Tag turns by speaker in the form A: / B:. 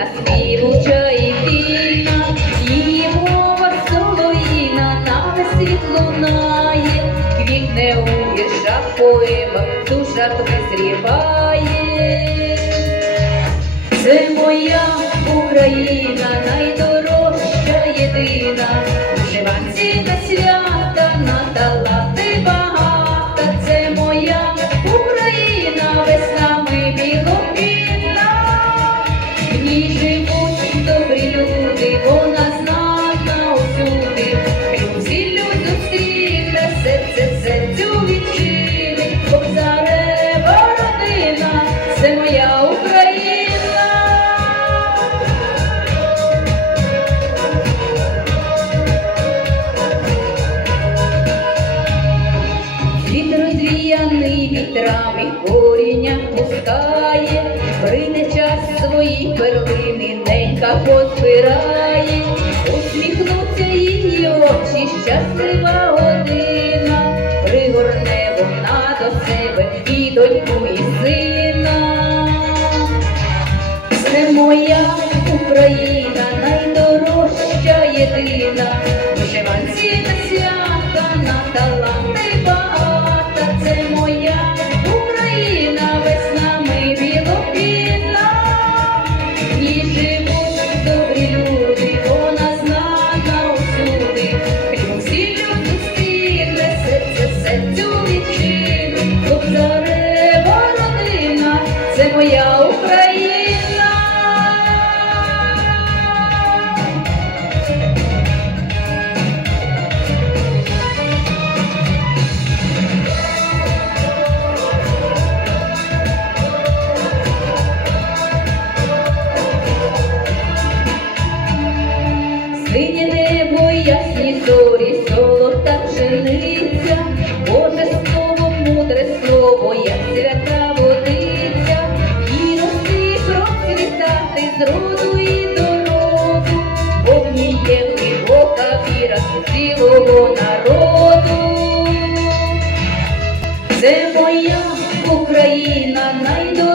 A: На співуча і її мова солоїна, там не світло квітне у віршах поема, душа призріває. Це моя Україна, найдорожча єдина, вживанці та свят. Вітрами коріння пускає, прийде час свої перлини, ненька позбирає, усміхнуться її очі, щаслива година, пригорне вона до себе і доньку, і сина. Це моя Україна, це моя Україна. Синє небо, ясні зорі, золота пшениця, процвітати з роду і дорогу, бо в ній віра цілого народу. Це моя Україна, найдорожча